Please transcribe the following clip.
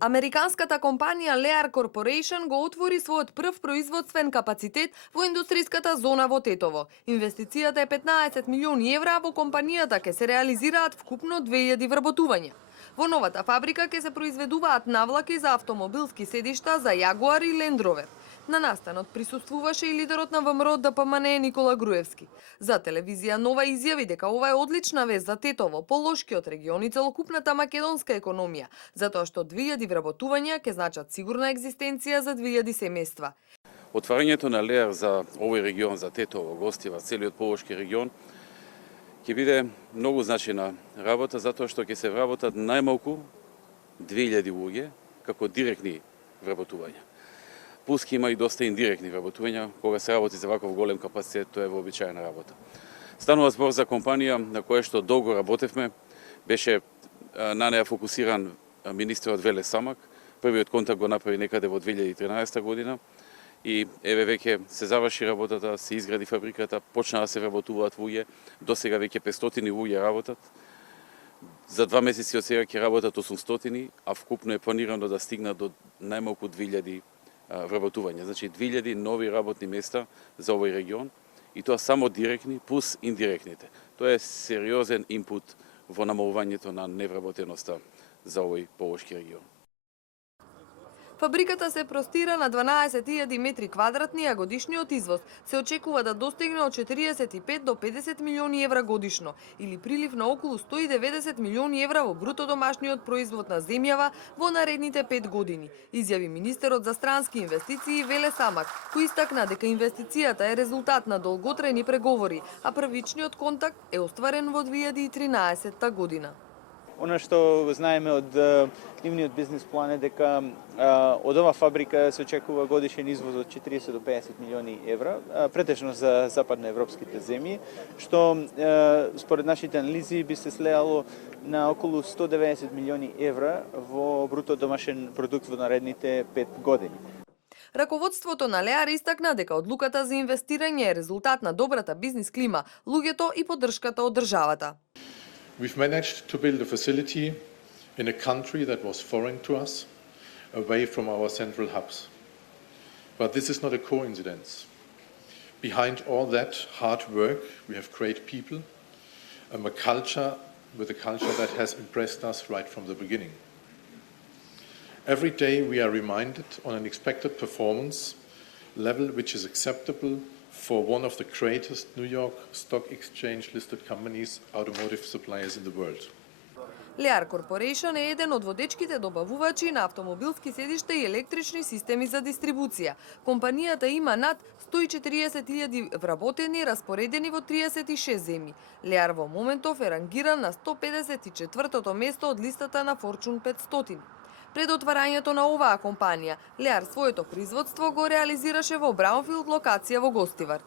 Американската компанија Lear Corporation го отвори својот прв производствен капацитет во индустриската зона во Тетово. Инвестицијата е 15 милиони евра, а во компанијата ќе се реализираат вкупно 2000 вработувања. Во новата фабрика ќе се произведуваат навлаки за автомобилски седишта за Јагуар и Ленд Ровер. На настанот присуствуваше и лидерот на ВМРО ДПМН Никола Груевски. За телевизија Нова изјави дека ова е одлична вест за Тетово, Полошкиот регион и целокупната македонска економија, затоа што 2000 вработувања ќе значат сигурна екзистенција за 2000 семејства. Отварањето на Леар за овој регион, за Тетово, Гостива, целиот Полошки регион, ќе биде многу значајна работа, затоа што ќе се вработат најмалку 2000 луѓе како директни вработувања. Плюс ќе има и доста индиректни вработувања, кога се работи за ваков голем капацитет, тоа е вообичаена работа. Станува збор за компанија на која што долго работевме, беше на неа фокусиран министерот Веле Самак, првиот контакт го направи некаде во 2013 година и еве веќе се заврши работата, се изгради фабриката, почнаа да се вработуваат луѓе, досега веќе 500 луѓе работат. За 2 месеци од сега ќе работат 800, а вкупно е планирано да стигнат до најмалку 2000 вработувања. Значи 2000 нови работни места за овој регион и тоа само директни плюс индиректните. Тоа е сериозен инпут во намалувањето на невработеноста за овој Полошки регион. Фабриката се простира на 12.000 метри квадратни, а годишниот извоз се очекува да достигне од 45 до 50 милиони евра годишно, или прилив на околу 190 милиони евра во бруто домашниот производ на земјава во наредните 5 години, изјави министерот за странски инвестиции Веле Самак, кој истакна дека инвестицијата е резултат на долготрајни преговори, а првичниот контакт е остварен во 2013 година. Оно што знаеме од нивниот бизнес план е дека од ова фабрика се очекува годишен извоз од 40 до 50 милиони евра, претежно за западноевропските земји, што според нашите анализи би се слеало на околу 190 милиони евра во бруто домашен продукт во наредните 5 години. Раководството на Леар истакна дека одлуката за инвестирање е резултат на добрата бизнис клима, луѓето и поддршката од државата. We've managed to build a facility in a country that was foreign to us, away from our central hubs. But this is not a coincidence. Behind all that hard work, we have great people, a culture that has impressed us right from the beginning. Every day we are reminded on an expected performance level which is acceptable for one of the greatest New York Stock Exchange listed companies, automotive suppliers in the world. Lear Corporation е еден од водечките добавувачи на автомобилски седишта и електрични системи за дистрибуција. Компанијата има над 140.000 вработени распоредени во 36 земји. Lear во моментов е рангиран на 154-то место од листата на Fortune 500. Пред отварањето на оваа компанија, Lear своето производство го реализираше во Браунфилд локација во Гостивар.